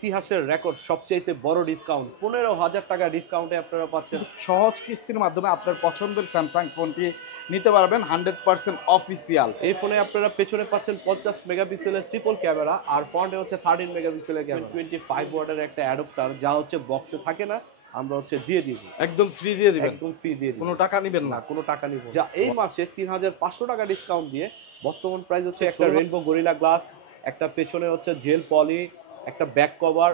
ইতিহাসের রেকর্ড সবচেয়ে বড় ডিসকাউন্ট 15,000 টাকা ডিসকাউন্টে আপনারা পাচ্ছেন। সহজ কিস্তির মাধ্যমে আপনার পছন্দের স্যামসাং ফোনটি নিতে পারবেন 100% অফিসিয়াল। এই ফোনে আপনারা পেছনে পাচ্ছেন 50 মেগাপিক্সেলের ট্রিপল ক্যামেরা, আর ফ্রন্টে হচ্ছে 13 মেগাপিক্সেলের ক্যামেরা। 25 ওয়াটের একটা অ্যাডাপ্টার যা হচ্ছে বক্সে থাকে না, আমরা হচ্ছে দিয়ে দিব, একদম ফ্রি দিয়ে দিবেন, একদম ফ্রি দিয়ে দিব, কোনো টাকা নেবেন না, কোনো টাকা নিব। যা এই মাসে 3,500 টাকা ডিসকাউন্ট দিয়ে বর্তমান প্রাইস হচ্ছে একটা রেইনবো গরিলা গ্লাস, একটা পেছনে হচ্ছে জেল পলি, একটা ব্যাক কভার,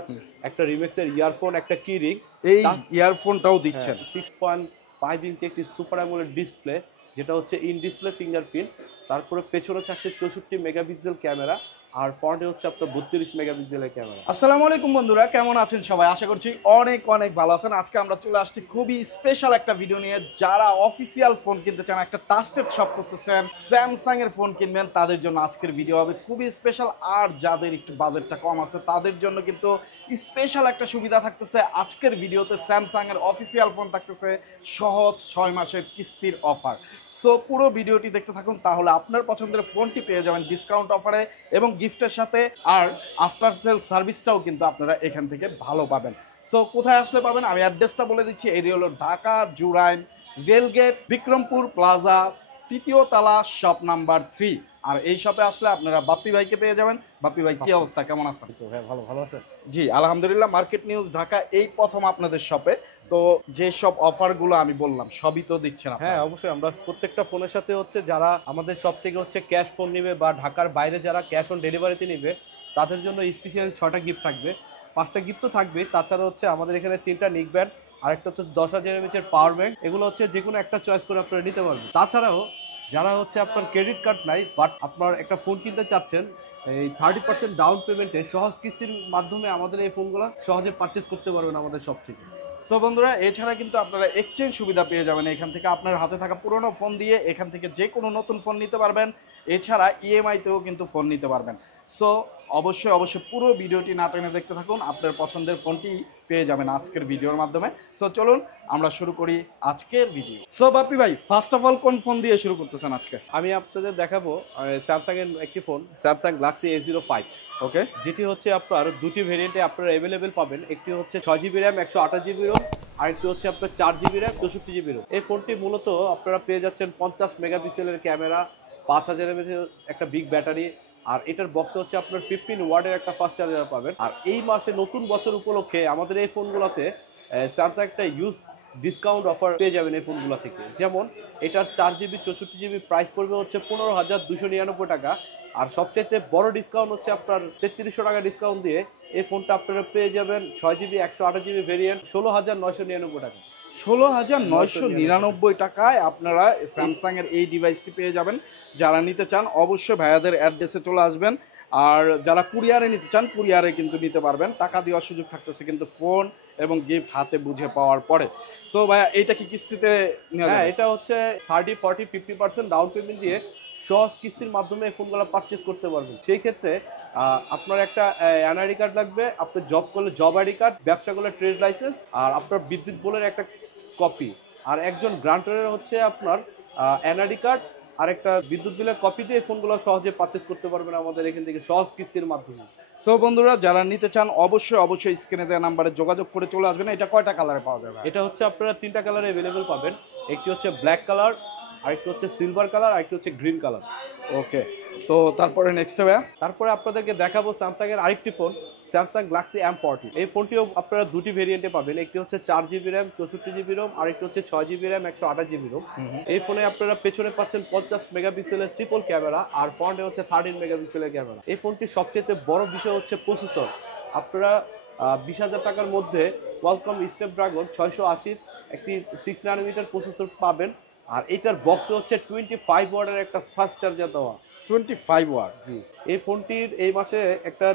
একটা রিমিক্সের ইয়ারফোন, একটা কি রিং, এই ইয়ারফোনটাও দিচ্ছেন। 6.5 ইঞ্চি একটি সুপার অ্যামোলেড ডিসপ্লে যেটা হচ্ছে ইন ডিসপ্লে ফিঙ্গারপ্রিন্ট, তারপরে পেছনে থাকছে 64 মেগাপিক্সেল ক্যামেরা, আর ফ্রন্টে হচ্ছে আপনার 32 মেগাপিক্সেলের ক্যামেরা। আসসালামু আলাইকুম বন্ধুরা, কেমন আছেন সবাই? আশা করছি অনেক অনেক ভালো আছেন। আজকে আমরা চলে আসছি খুবই স্পেশাল একটা ভিডিও নিয়ে। যারা অফিসিয়াল ফোন কিনতে চান, একটা ট্রাস্টেড শপ খুঁজতেছেন, স্যামসাং এর ফোন কিনবেন, তাদের জন্য আজকের ভিডিও হবে খুবই স্পেশাল। আর যাদের একটু বাজেটটা কম আছে তাদের জন্য কিন্তু স্পেশাল একটা সুবিধা থাকতেছে আজকের ভিডিওতে। স্যামসাং এর অফিসিয়াল ফোন থাকতেছে সহজ 6 মাসের কিস্তির অফার। সো পুরো ভিডিওটি দেখতে থাকুন, তাহলে আপনার পছন্দের ফোনটি পেয়ে যাবেন ডিসকাউন্ট অফারে এবং গিফটের সাথে। আর আফটার সেল সার্ভিসটাও কিন্তু আপনারা এখান থেকে ভালো পাবেন। সো কোথায় আসলে পাবেন আমি অ্যাড্রেসটা বলে দিচ্ছি। এটি হলো ঢাকা জুরাইন রেলগেট বিক্রমপুর প্লাজা, 3য় তলা, শপ নাম্বার 3। আর এই শপে আসলে আপনারা বাপ্পি ভাইকে পেয়ে যাবেন। বাপ্পি ভাই, কি অবস্থা, কেমন আছেন? ভালো ভালো আছেন? জি আলহামদুলিল্লাহ। মার্কেট নিউজ ঢাকা এই প্রথম আপনাদের শপে। তো যে সব অফারগুলো আমি বললাম সবই তো দিচ্ছেন আপনারা? হ্যাঁ অবশ্যই, আমরা প্রত্যেকটা ফোনের সাথে হচ্ছে যারা আমাদের শপ থেকে হচ্ছে ক্যাশ ফোন নেবে বা ঢাকার বাইরে যারা ক্যাশ অন ডেলিভারিতে নেবে তাদের জন্য স্পেশাল 6টা গিফট থাকবে, 5টা গিফট তো থাকবে। তাছাড়া হচ্ছে আমাদের এখানে 3টা নিক ব্যান্ড, আরেকটা হচ্ছে 10,000 mAh পাওয়ার ব্যাংক। এগুলো হচ্ছে যে কোনো একটা চয়েস করে আপনারা নিতে পারবেন। তাছাড়াও যারা হচ্ছে আপনার ক্রেডিট কার্ড নাই বাট আপনার একটা ফোন কিনতে চাচ্ছেন, এই 30% ডাউন পেমেন্টে সহজ কিস্তির মাধ্যমে আমাদের এই ফোনগুলো সহজে পারচেস করতে পারবেন আমাদের শপ থেকে। সো বন্ধুরা, এছাড়া কিন্তু আপনারা এক্সচেঞ্জ সুবিধা পেয়ে যাবেন এখান থেকে। আপনার হাতে থাকা পুরনো ফোন দিয়ে এখান থেকে যে কোনো নতুন ফোন নিতে পারবেন। এছাড়া ইএমআইতেও কিন্তু ফোন নিতে পারবেন। সো অবশ্যই পুরো ভিডিওটি না টেনে দেখতে থাকুন, আপনার পছন্দের ফোনটি পেয়ে যাবেন আজকের ভিডিওর মাধ্যমে। সো চলুন আমরা শুরু করি আজকের ভিডিও। সো বাপ্পি ভাই, ফার্স্ট অফ অল কোন ফোন দিয়ে শুরু করতেছেন আজকে? আমি আপনাদের দেখাবো স্যামসাং এর একটি ফোন, স্যামসাং গ্যালাক্সি A05। ওকে, যেটি হচ্ছে আপনার দুটি ভেরিয়েন্টে আপনারা অ্যাভেলেবেল পাবেন। একটি হচ্ছে 6GB র্যাম 128GB রোম, আরেকটি হচ্ছে আপনার 4GB র্যাম 64GB রোম। এই ফোনটি মূলত আপনারা পেয়ে যাচ্ছেন 50 মেগাপিক্সেলের ক্যামেরা, 5000 mAh একটা বিগ ব্যাটারি, আর এটার বক্সে হচ্ছে আপনার 15 ওয়াটের একটা ফাস্ট চার্জার পাবেন। আর এই মাসে নতুন বছর উপলক্ষে আমাদের এই ফোনগুলোতে স্যামসাং একটা ইউজ ডিসকাউন্ট অফার পেয়ে যাবেন এই ফোনগুলো থেকে। যেমন এটার 4GB 64GB প্রাইস পড়বে হচ্ছে 15,299 টাকা, আর সবচেয়ে বড় ডিসকাউন্ট হচ্ছে আপনার 3300 টাকা ডিসকাউন্ট দিয়ে এই ফোনটা আপনারা পেয়ে যাবেন 6GB 128GB ভেরিয়েন্ট 16,999 টাকা। 16,999 টাকায় আপনারা স্যামসাং এর এই ডিভাইসটি পেয়ে যাবেন। যারা নিতে চান অবশ্যই ভাইয়াদের অ্যাড্রেসে চলে আসবেন। আর যারা কুরিয়ারে নিতে চান কুরিয়ারে কিন্তু নিতে পারবেন, টাকা দেওয়ার সুযোগ থাকতেছে কিন্তু ফোন এবং গিফট হাতে বুঝে পাওয়ার পরে। সো ভাইয়া, এইটা কি কিস্তিতে নেওয়া যায়? হ্যাঁ, এটা হচ্ছে 30, 40, 50% ডাউন পেমেন্ট দিয়ে সহজ কিস্তির মাধ্যমে এই ফোনগুলো পারচেস করতে পারবেন। সেই ক্ষেত্রে আপনার একটা এনআইডি কার্ড লাগবে, আপনি জব করলে জব আইডি কার্ড, ব্যবসা করলে ট্রেড লাইসেন্স, আর আপনার বিদ্যুৎ বোর্ডের একটা কপি, আর একজন গ্রান্টারের হচ্ছে আপনার এনআইডি কার্ড আর একটা বিদ্যুৎ বিলের কপি দিয়ে ফোনগুলো সহজে পারচেস করতে পারবেন আমাদের এখান থেকে সহজ কিস্তির মাধ্যমে। সো বন্ধুরা, যারা নিতে চান অবশ্যই স্ক্রিনে দেওয়া নাম্বারে যোগাযোগ করে চলে আসবেন। এটা কয়টা কালারে পাওয়া যাবে? এটা হচ্ছে আপনারা 3টা কালারে অ্যাভেলেবেল পাবেন। একটি হচ্ছে ব্ল্যাক কালার, আরেকটি হচ্ছে সিলভার কালার, আরেকটি হচ্ছে গ্রিন কালার। ওকে, তো তারপরে নেক্সট ভাইয়া? তারপরে আপনাদেরকে দেখাবো স্যামসাং এর আরেকটি ফোন, স্যামসাং গ্যালাক্সি M40। এই ফোনটিও আপনারা দুটি ভেরিয়েন্টে পাবেন। একটি হচ্ছে 4GB র্যাম 64GB রোম, আরেকটি হচ্ছে 6GB র্যাম 128GB রোম। এই ফোনে আপনারা পেছনে পাচ্ছেন 50 মেগাপিক্সেলের ট্রিপল ক্যামেরা, আর ফ্রন্টে হচ্ছে 13 মেগাপিক্সেলের ক্যামেরা। এই ফোনটির সবচেয়ে বড় বিষয় হচ্ছে প্রসেসর। আপনারা 20,000 টাকার মধ্যে কোয়ালকম স্ন্যাপড্রাগন 680 একটি 6 ন্যানোমিটার প্রসেসর পাবেন, আর এটার বক্সে হচ্ছে 25 ওয়াটের একটা ফাস্ট চার্জার দেওয়া। 25 ওয়াট? জি। এই ফোনটির এই মাসে একটা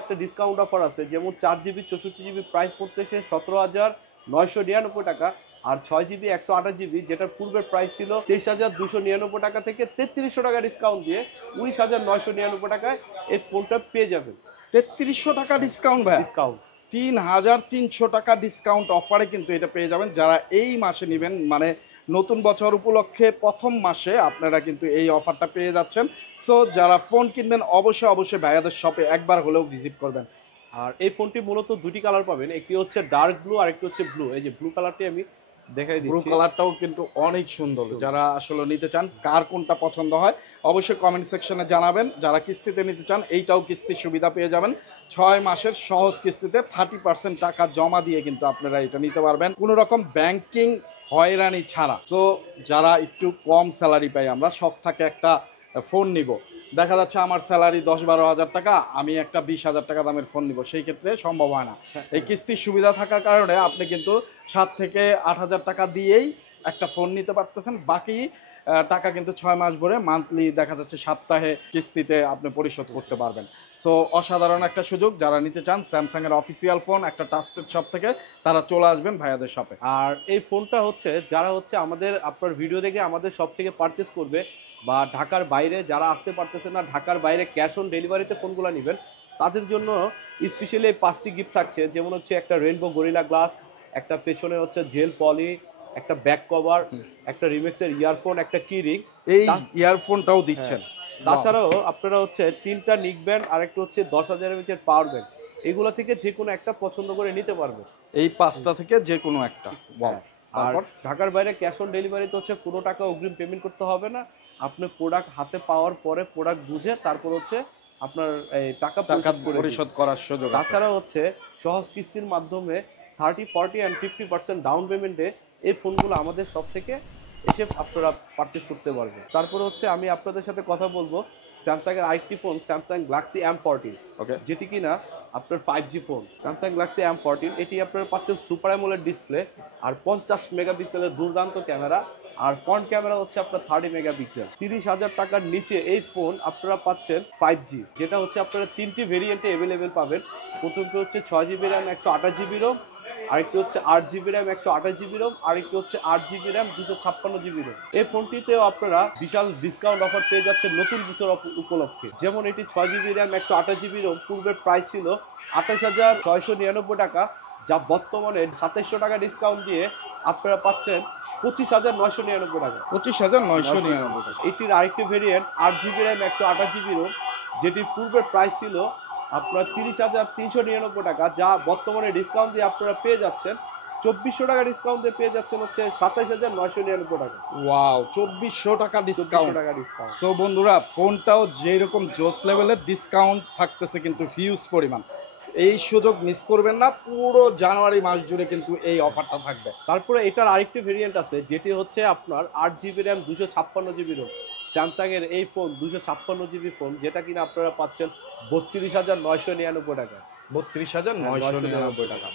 একটা ডিসকাউন্ট অফার আছে। যেমন 4GB 64GB প্রাইস পড়তেছে 17,999 টাকা, আর 6GB 128GB যেটার পূর্বের প্রাইস ছিল 23,299 টাকা থেকে 3300 টাকা ডিসকাউন্ট দিয়ে 19,999 টাকায় এই ফোনটা পেয়ে যাবেন। 3300 টাকা ডিসকাউন্ট ভাই? ডিসকাউন্ট 3,300 টাকা ডিসকাউন্ট অফারে কিন্তু এটা পেয়ে যাবেন যারা এই মাসে নেবেন। মানে নতুন বছর উপলক্ষে প্রথম মাসে আপনারা কিন্তু এই অফারটা পেয়ে যাচ্ছেন। সো যারা ফোন কিনবেন অবশ্যই ভাইয়াদের শপে একবার হলেও ভিজিট করবেন। আর এই ফোনটি মূলত দুটি কালার পাবেন, একটি হচ্ছে ডার্ক ব্লু আর একটি হচ্ছে ব্লু। এই যে ব্লু কালারটি আমি দেখাই ব্লু দিচ্ছি। কালারটাও কিন্তু অনেক সুন্দর। যারা আসলে নিতে চান, কার কোনটা পছন্দ হয় অবশ্যই কমেন্ট সেকশনে জানাবেন। যারা কিস্তিতে নিতে চান, এইটাও কিস্তির সুবিধা পেয়ে যাবেন 6 মাসের সহজ কিস্তিতে 30% টাকা জমা দিয়ে কিন্তু আপনারা এটা নিতে পারবেন কোনো রকম ব্যাংকিং হয়রানি ছাড়া। তো যারা একটু কম স্যালারি পাই, আমরা শখ থাকে একটা ফোন নিব, দেখা যাচ্ছে আমার স্যালারি 10-12 হাজার টাকা, আমি একটা 20,000 টাকা দামের ফোন নিব, সেই ক্ষেত্রে সম্ভব হয় না। এই কিস্তির সুবিধা থাকার কারণে আপনি কিন্তু 7 থেকে 8 হাজার টাকা দিয়েই একটা ফোন নিতে পারতেছেন। বাকি টাকা কিন্তু 6 মাস ভরে মান্থলি দেখা যাচ্ছে সপ্তাহে কিস্তিতে আপনি পরিশোধ করতে পারবেন। সো অসাধারণ একটা সুযোগ। যারা নিতে চান স্যামসাংয়ের অফিসিয়াল ফোন একটা ট্রাস্টেড শপ থেকে, তারা চলে আসবেন ভাইয়াদের শপে। আর এই ফোনটা হচ্ছে যারা হচ্ছে আমাদের আপনার ভিডিও দেখে আমাদের শপ থেকে পারচেস করবে, বা ঢাকার বাইরে যারা আসতে পারতেছে না, ঢাকার বাইরে ক্যাশ অন ডেলিভারিতে ফোনগুলো নেবেন, তাদের জন্য স্পেশালি এই 5টি গিফট থাকছে। যেমন হচ্ছে একটা রেইনবো গরিলা গ্লাস, একটা পেছনে হচ্ছে জেল পলি, একটা ব্যাক কভার, একটা রিমিক্সের ইয়ারফোন, একটা কি রিং, এই ইয়ারফোনটাও দিচ্ছেন। তাছাড়াও আপনারা হচ্ছে 3টা নিক ব্যান্ড আর একটা হচ্ছে 10,000 এমএচের পাওয়ার ব্যাংক, এগুলো থেকে যে কোনো একটা পছন্দ করে নিতে পারবে। এই 5টা থেকে যে কোনো একটা। আর ঢাকার বাইরে ক্যাশ অন ডেলিভারিতে হচ্ছে কোনো টাকা অগ্রিম পেমেন্ট করতে হবে না। আপনি প্রোডাক্ট হাতে পাওয়ার পরে প্রোডাক্ট বুঝে তারপর হচ্ছে আপনার এই টাকা পরিশোধ করার সুযোগ আছে। তাছাড়া হচ্ছে সহজ কিস্তির মাধ্যমে 30, 40 and 50% ডাউন পেমেন্টে এই ফোনগুলো আমাদের সব থেকে এসে আপনারা পারচেস করতে পারবেন। তারপরে হচ্ছে আমি আপনাদের সাথে কথা বলবো স্যামসাংয়ের আরেকটি ফোন, স্যামসাং গ্যালাক্সি M14, যেটি কিনা আপনার 5G phone. Samsung Galaxy M14 এটি আপনারা পাচ্ছেন সুপার অ্যামোলেড ডিসপ্লে আর 50 মেগাপিক্সেলের দুর্দান্ত ক্যামেরা, আর ফ্রন্ট ক্যামেরা হচ্ছে আপনার 30 মেগাপিক্সেল। 30,000 টাকার নিচে এই ফোন আপনারা পাচ্ছেন 5G, যেটা হচ্ছে আপনারা 3টি ভেরিয়েন্টে অ্যাভেলেবেল পাবেন। প্রথমটি হচ্ছে 6GB RAM 128GB ROM, আরেকটি হচ্ছে 8GB RAM 128GB ROM, আরেকটি হচ্ছে 8GB RAM 256GB ROM। এই ফোনটিতেও আপনারা বিশাল ডিসকাউন্ট অফার পেয়ে যাচ্ছেন নতুন বছর উপলক্ষে। যেমন এটি 6GB RAM 128GB ROM পূর্বের প্রাইস ছিল 28,699 টাকা, যা বর্তমানে 2700 টাকা ডিসকাউন্ট দিয়ে আপনারা পাচ্ছেন 25,999 টাকা। 25,999 টাকা। এটির আরেকটি variant 8GB RAM 128GB ROM, যেটির পূর্বের প্রাইস ছিল আপনার 30,399 টাকা, যা বর্তমানে ডিসকাউন্ট দিয়ে আপনারা পেয়ে যাচ্ছেন 2400 টাকা ডিসকাউন্ট দিয়ে পেয়ে যাচ্ছেন হচ্ছে 27,999 টাকা। ওয়াও, 2400 টাকা ডিসকাউন্ট। সো বন্ধুরা, ফোনটাও যেরকম জোস লেভেলের ডিসকাউন্ট থাকতেছে কিন্তু হিউজ পরিমাণ। এই সুযোগ মিস করবেন না, পুরো জানুয়ারি মাস জুড়ে কিন্তু এই অফারটা থাকবে। তারপরে এটার আরেকটি ভেরিয়েন্ট আছে, যেটি হচ্ছে আপনার 8GB RAM 256GB ROM। Samsung এর এই ফোন 256GB ফোন, যেটা কিনা আপনারা পাচ্ছেন 32,999 টাকা। 32,999 টাকা।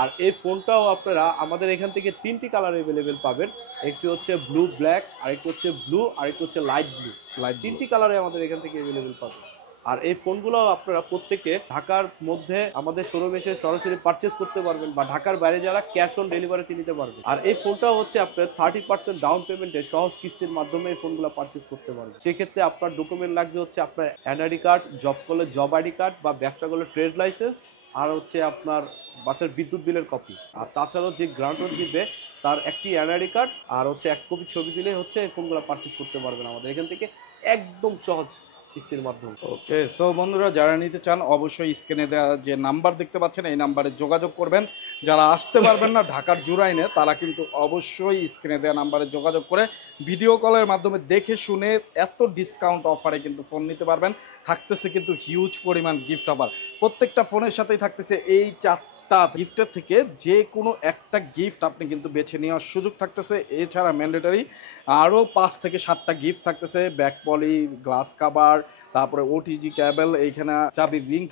আর এই ফোনটাও আপনারা আমাদের এখান থেকে 3টি কালার অ্যাভেলেবেল পাবেন। একটি হচ্ছে ব্লু ব্ল্যাক, আরেকটি হচ্ছে ব্লু, আরেকটি হচ্ছে লাইট ব্লু। 3টি কালারে আমাদের এখান থেকে অ্যাভেলেবেল পাবেন। আর এই ফোনগুলো আপনারা প্রত্যেকে ঢাকার মধ্যে আমাদের শোরুমে এসে সরাসরি পারচেস করতে পারবেন, বা ঢাকার বাইরে যারা ক্যাশ অন ডেলিভারিতে নিতে পারবেন। আর এই ফোনটাও হচ্ছে আপনার 30% ডাউন পেমেন্টে সহজ কিস্তির মাধ্যমে এই ফোনগুলো পারচেস করতে পারবেন। সেক্ষেত্রে আপনার ডকুমেন্ট লাগবে হচ্ছে আপনার এনআইডি কার্ড, জব করলে জব আইডি কার্ড, বা ব্যবসা করলে ট্রেড লাইসেন্স, আর হচ্ছে আপনার বাসের বিদ্যুৎ বিলের কপি। আর তাছাড়াও যে গ্রান্টর দিবে তার একটি এনআইডি কার্ড আর হচ্ছে 1 কপি ছবি দিলে হচ্ছে এই ফোনগুলো পারচেস করতে পারবেন আমাদের এখান থেকে একদম সহজ কিস্তির মাধ্যমে। ওকে, সো বন্ধুরা, যারা নিতে চান অবশ্যই স্ক্রিনে দেওয়া যে নাম্বার দেখতে পাচ্ছেন এই নাম্বারে যোগাযোগ করবেন। যারা আসতে পারবেন না ঢাকার জুরাইনে, তারা কিন্তু অবশ্যই স্ক্রিনে দেওয়া নাম্বারে যোগাযোগ করে ভিডিও কলের মাধ্যমে দেখে শুনে এত ডিসকাউন্ট অফারে কিন্তু ফোন নিতে পারবেন। থাকতেছে কিন্তু হিউজ পরিমাণ গিফট অফার, প্রত্যেকটা ফোনের সাথেই থাকতেছে এই 4টা গিফটের থেকে যে কোনো একটা গিফট আপনি কিন্তু বেছে নেওয়ার সুযোগ থাকতেছে। এছাড়া ম্যান্ডেটরি আরও 5 থেকে 7টা গিফট থাকতেছে, ব্যাক পলি, গ্লাস কাভার, তারপরে ওটিজি ক্যাবেল, এইখানে চাবির রিং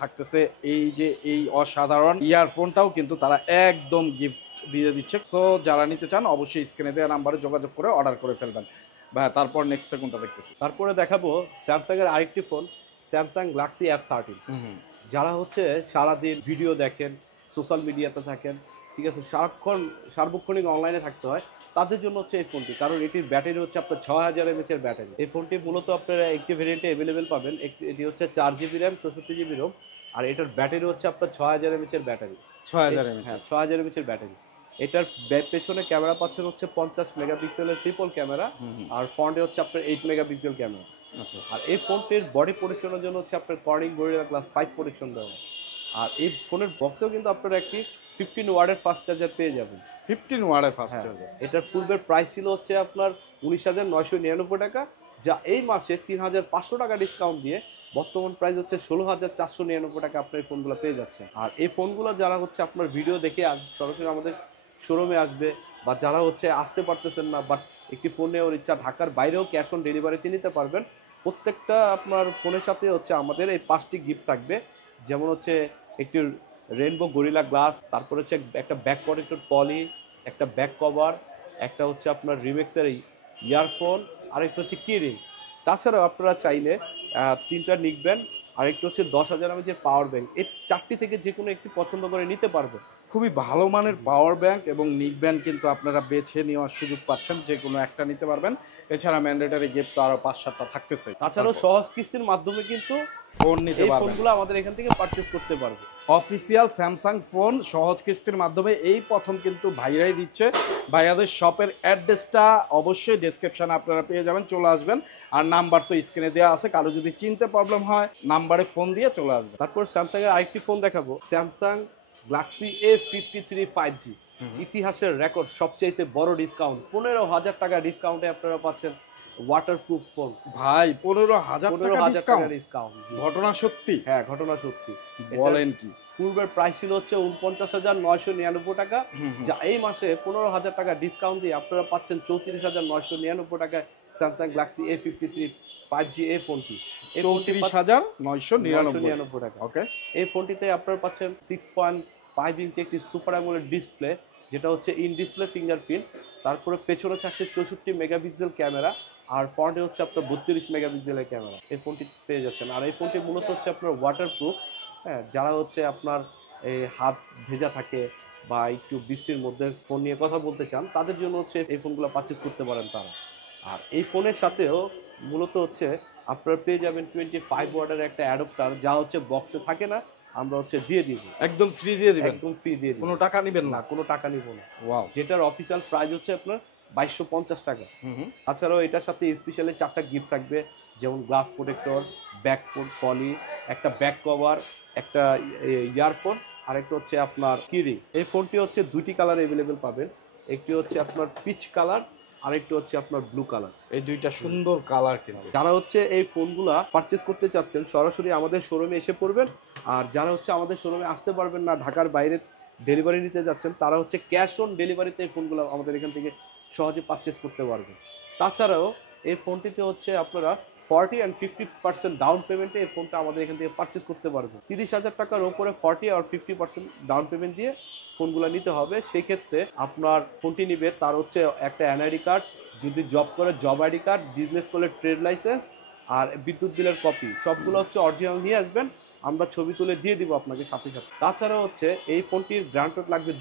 থাকতেছে এই যে এই অসাধারণ ইয়ারফোনটাও কিন্তু তারা একদম গিফট দিয়ে দিচ্ছে। সো যারা নিতে চান অবশ্যই স্ক্রিনে দেওয়া নাম্বারে যোগাযোগ করে অর্ডার করে ফেলবেন। ভাই, তারপর নেক্সটটা কোনটা দেখতেছি? তারপরে দেখাবো স্যামসাং এর আরেকটি ফোন, স্যামসাং গ্যালাক্সি F13। যারা হচ্ছে সারাদিন ভিডিও দেখেন, সোশ্যাল মিডিয়াতে থাকেন, ঠিক আছে, সার্বক্ষণিক অনলাইনে থাকতে হয়, তাদের জন্য হচ্ছে এই ফোনটি। কারণ এটির ব্যাটারি হচ্ছে আপনার 6,000 mAh এর ব্যাটারি। এই ফোনটি মূলত আপনারা একটি ভেরিয়েন্টে অ্যাভেলেবেল পাবেন। এটি হচ্ছে 4GB RAM 64GB ROM, আর এটার ব্যাটারি হচ্ছে আপনার 6,000 mAh এর ব্যাটারি। 6,000 mAh? হ্যাঁ, 6,000 mAh এর ব্যাটারি। এটার পেছনে ক্যামেরা পাচ্ছেন হচ্ছে 50 মেগাপিক্সেলের ট্রিপল ক্যামেরা, আর ফ্রন্টে হচ্ছে আপনার 8 মেগাপিক্সেল ক্যামেরা। আচ্ছা। আর এই ফোনটির বডি প্রোটেকশনের জন্য হচ্ছে আপনার কর্নিং গরিলা গ্লাস 5 প্রোটেকশন দেওয়া। আর এই ফোনের বক্সেও কিন্তু আপনারা একটি 15 ওয়াটের ফাস্ট চার্জার পেয়ে যাবেন। 15 ওয়াটের ফাস্ট হ্যাঁ, চার্জার। এটার পূর্বের প্রাইস ছিল হচ্ছে আপনার 19,999 টাকা, যা এই মাসে 3,500 টাকা ডিসকাউন্ট দিয়ে বর্তমান প্রাইস হচ্ছে 16,499 টাকা আপনার এই ফোনগুলো পেয়ে যাচ্ছে। আর এই ফোনগুলো যারা হচ্ছে আপনার ভিডিও দেখে সরাসরি আমাদের শোরুমে আসবে, বা যারা হচ্ছে আসতে পারতেছেন না বাট একটি ফোন নেওয়ার ইচ্ছা, ঢাকার বাইরেও ক্যাশ অন ডেলিভারিতে নিতে পারবেন। প্রত্যেকটা আপনার ফোনের সাথে হচ্ছে আমাদের এই 5টি গিফট থাকবে, যেমন হচ্ছে একটি রেনবো গরিলা গ্লাস, তারপর হচ্ছে একটা ব্যাক প্রোটেক্টর পলি, একটা ব্যাক কভার, একটা হচ্ছে আপনার রিমেক্সের ইয়ারফোন, আরেকটা হচ্ছে কিরিং। তাছাড়াও আপনারা চাইলে 3টা নিকব্যান্ড, আরেকটা হচ্ছে 10,000 mAh পাওয়ার ব্যাংক, এই 4টি থেকে যে কোনো একটি পছন্দ করে নিতে পারবেন। খুবই ভালো মানের পাওয়ার ব্যাংক এবং নিক ব্যান্ড কিন্তু আপনারা বেছে নেওয়ার সুযোগ পাচ্ছেন, যে কোনো একটা নিতে পারবেন। এছাড়া ম্যান্ডেটরি গিফট তো আরো 5-7টা থাকতেছে। তাছাড়াও সহজ কিস্তির মাধ্যমে কিন্তু ফোন নিতে এই পারবেন, ফোনগুলো আমাদের এখান থেকে পারচেজ করতে পারবে। অফিসিয়াল স্যামসাং ফোন সহজ কিস্তির মাধ্যমে এই প্রথম কিন্তু ভাইরাই দিচ্ছে। ভাইয়াদের শপের অ্যাড্রেসটা অবশ্যই ডেসক্রিপশনে আপনারা পেয়ে যাবেন, চলে আসবেন। আর নাম্বার তো স্ক্রিনে দেওয়া আছে, কারো যদি চিনতে প্রবলেম হয় নাম্বারে ফোন দিয়ে চলে আসবেন। তারপর স্যামসাং এর আরেকটি ফোন দেখাবো, স্যামসাং গ্যালাক্সি A53 5G। ইতিহাসের রেকর্ড সবচেয়ে বড় ডিসকাউন্ট, 15,000 টাকা ডিসকাউন্টে আপনারা পাচ্ছেন ওয়াটারপ্রুফ ফোন। ভাই 15,000 টাকা ডিসকাউন্ট, ঘটনা সত্যি? হ্যাঁ ঘটনা সত্যি। বলেন কি? পূর্বের প্রাইস ছিল হচ্ছে 49,999 টাকা, যা এই মাসে 15,000 টাকা ডিসকাউন্ট দিয়ে আপনারা পাচ্ছেন 34,999 টাকায় স্যামসাং গ্যালাক্সি A53 5G এই ফোনটি। 34,999 টাকা। ওকে। এই ফোনটিতে আপনারা পাচ্ছেন 6.5 ইঞ্চি একটি সুপার অ্যামোলেড ডিসপ্লে, যেটা হচ্ছে ইন ডিসপ্লে ফিঙ্গারপ্রিন্ট। তারপরে পেছনে থাকছে 64 মেগাপিক্সেল ক্যামেরা, আর ফ্রন্টে হচ্ছে আপনার 32 মেগাপিক্সেলের ক্যামেরা এই ফোনটি পেয়ে যাচ্ছেন। আর এই ফোনটি মূলত হচ্ছে আপনার ওয়াটারপ্রুফ। হ্যাঁ, যারা হচ্ছে আপনার এই হাত ভেজা থাকে বা একটু বৃষ্টির মধ্যে ফোন নিয়ে কথা বলতে চান, তাদের জন্য হচ্ছে এই ফোনগুলো পারচেস করতে পারেন তারা। আর এই ফোনের সাথেও মূলত হচ্ছে আপনারা পেয়ে যাবেন 25 ওয়াটের একটা অ্যাডাপ্টার, যা হচ্ছে বক্সে থাকে না, আমরা হচ্ছে দিয়ে দিব, একদম ফ্রি দিয়ে দিবেন। একদম ফ্রি দিয়ে দিব, কোনো টাকা নেবেন না না? কোনো টাকা নিব না। ওয়াও। যেটার অফিসিয়াল প্রাইস হচ্ছে আপনার 2250 টাকা। তাছাড়াও এটার সাথে স্পেশালি 4টা গিফট থাকবে, যেমন গ্লাস প্রোটেক্টর, ব্যাক পলি, একটা ব্যাক কভার, একটা ইয়ারফোন, আর একটা হচ্ছে আপনার কিরিং। এই ফোনটি হচ্ছে 2টি কালার অ্যাভেলেবেল পাবেন, একটি হচ্ছে আপনার পিচ কালার, আরেকটি হচ্ছে আপনার ব্লু কালার। এই দুইটা সুন্দর কালার কিন্তু। যারা হচ্ছে এই ফোনগুলা পারচেস করতে চাচ্ছেন সরাসরি আমাদের শোরুমে এসে পড়বেন। আর যারা হচ্ছে আমাদের শোরুমে আসতে পারবেন না, ঢাকার বাইরে ডেলিভারি নিতে যাচ্ছেন, তারা হচ্ছে ক্যাশ অন ডেলিভারিতে এই ফোনগুলো আমাদের এখান থেকে সহজে পারচেস করতে পারবেন। তাছাড়াও এই ফোনটিতে হচ্ছে আপনারা 40 and 50% ডাউন পেমেন্টে এই ফোনটা আমাদের এখান থেকে পারচেস করতে পারবেন। 30,000 টাকার ওপরে 40 আর 50% ডাউন পেমেন্ট দিয়ে ফোনগুলো নিতে হবে। সেই ক্ষেত্রে আপনার ফোনটি নিবে তার হচ্ছে একটা এনআইডি কার্ড, যদি জব করে জব আইডি কার্ড, বিজনেস করলে ট্রেড লাইসেন্স, আর বিদ্যুৎ বিলের কপি, সবগুলো হচ্ছে অরিজিনাল নিয়ে আসবেন, আমরা ছবি তুলে দিয়ে দিব আপনাকে সাথে সাথে। তাছাড়া হচ্ছে এই ফোনটির গ্রান্টর লাগবে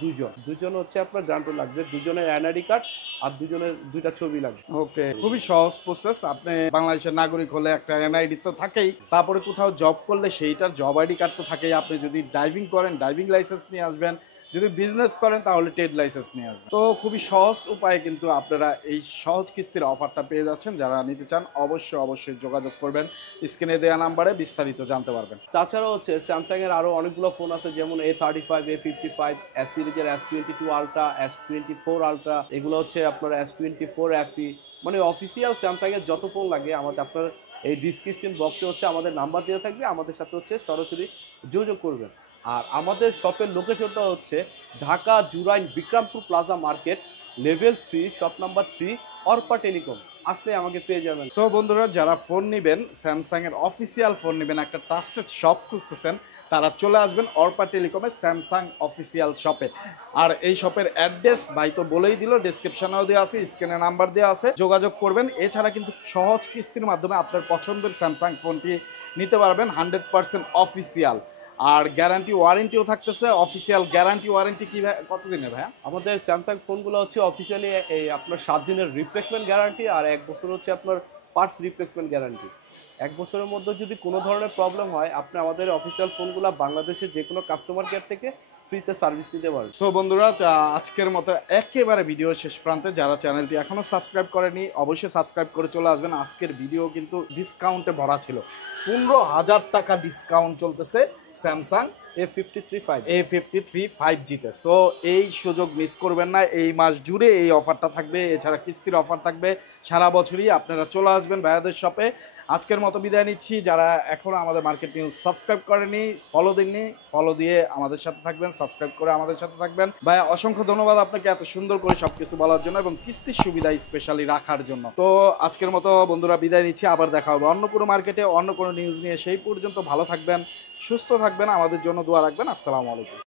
দুজন হচ্ছে আপনার গ্রান্টর লাগবে, দুজনের এনআইডি কার্ড আর দুজনের 2টা ছবি লাগবে। ওকে, খুবই সহজ প্রসেস। আপনি বাংলাদেশের নাগরিক হলে একটা এনআইডি তো থাকেই, তারপরে কোথাও জব করলে সেইটার জব আইডি কার্ড তো থাকেই। আপনি যদি ড্রাইভিং করেন ড্রাইভিং লাইসেন্স নিয়ে আসবেন, যদি বিজনেস করেন তাহলে ট্রেড লাইসেন্স নিয়ে আসবেন। তো খুবই সহজ উপায়ে কিন্তু আপনারা এই সহজ কিস্তির অফারটা পেয়ে যাচ্ছেন। যারা নিতে চান অবশ্যই যোগাযোগ করবেন, স্ক্রিনে দেওয়া নাম্বারে বিস্তারিত জানতে পারবেন। তাছাড়া হচ্ছে স্যামসাং এর আরো অনেকগুলো ফোন আছে, যেমন A35, A55, S সিরিজের S22 আলট্রা, S24 আলট্রা, এগুলো হচ্ছে আপনার S24 FE, মানে অফিসিয়াল স্যামসাং এর যত ফোন লাগে আমাদের আপনার এই ডিসক্রিপশন বক্সে হচ্ছে আমাদের নাম্বার দেওয়া থাকবে, আমাদের সাথে হচ্ছে সরাসরি যোগাযোগ করবেন। আর আমাদের শপের লোকেশনটা হচ্ছে Dhaka Jurain Bikrampur plaza market, level 3, shop number 3, Arpa telecom. আসলে আমাকে পেয়ে যাবেন। সো বন্ধুরা, যারা ফোন নেবেন, স্যামসাং এর অফিসিয়াল ফোন নেবেন, একটা ট্রাস্টেড শপ খুঁজতেছেন, তারা চলে আসবেন অর্পা টেলিকমের স্যামসাং অফিসিয়াল শপে। আর এই শপের অ্যাড্রেস ভাই তো বলেই দিল, ডেসক্রিপশনেও দেওয়া আছে, স্ক্রিনে নাম্বার দেওয়া আছে, যোগাযোগ করবেন। এছাড়া কিন্তু সহজ কিস্তির মাধ্যমে আপনার পছন্দের স্যামসাং ফোনটি নিতে পারবেন 100% অফিসিয়াল। আর গ্যারান্টি ওয়ারেন্টিও থাকতেছে। অফিসিয়াল গ্যারান্টি ওয়ারেন্টি কি কতদিনের ভাইয়া? আমাদের স্যামসাং ফোনগুলো হচ্ছে অফিসিয়ালি এই আপনার 7 দিনের রিপ্লেসমেন্ট গ্যারান্টি, আর 1 বছর হচ্ছে আপনার পার্টস রিপ্লেসমেন্ট গ্যারান্টি। 1 বছরের মধ্যে যদি কোনো ধরনের প্রবলেম হয়, আপনি আমাদের অফিসিয়াল ফোনগুলো বাংলাদেশের যে কোনো কাস্টমার কেয়ার থেকে ফ্রিতে সার্ভিস নিতে পারবেন। সো বন্ধুরা, আজকের মতো একেবারে ভিডিও শেষ প্রান্তে। যারা চ্যানেলটি এখনো সাবস্ক্রাইব করেনি অবশ্যই সাবস্ক্রাইব করে চলে আসবেন। আজকের ভিডিও কিন্তু ডিসকাউন্টে ভরা ছিল, 15,000 টাকা ডিসকাউন্ট চলতেছে Samsung A53 5G। A53 5G তে। সো এই সুযোগ মিস করবেন না, এই মাস জুড়ে এই অফারটা থাকবে, এছাড়া কিস্তির অফার থাকবে সারা বছরই। আপনারা চলে আসবেন ভাইয়াদের শপে। আজকের মতো বিদায় নিচ্ছি। যারা এখনো আমাদের মার্কেট নিউজ সাবস্ক্রাইব করেনি, ফলো দেননি, ফলো দিয়ে আমাদের সাথে থাকবেন, সাবস্ক্রাইব করে আমাদের সাথে থাকবেন। ভাইয়া অসংখ্য ধন্যবাদ আপনাকে এত সুন্দর করে সবকিছু বলার জন্য এবং কিস্তির সুবিধা স্পেশালি রাখার জন্য। তো আজকের মতো বন্ধুরা বিদায় নিচ্ছি, আবার দেখা হবে অন্য কোনো মার্কেটে অন্য কোনো নিউজ নিয়ে। সেই পর্যন্ত ভালো থাকবেন, সুস্থ থাকবেন, আমাদের জন্য দোয়া রাখবেন। আসসালামু আলাইকুম।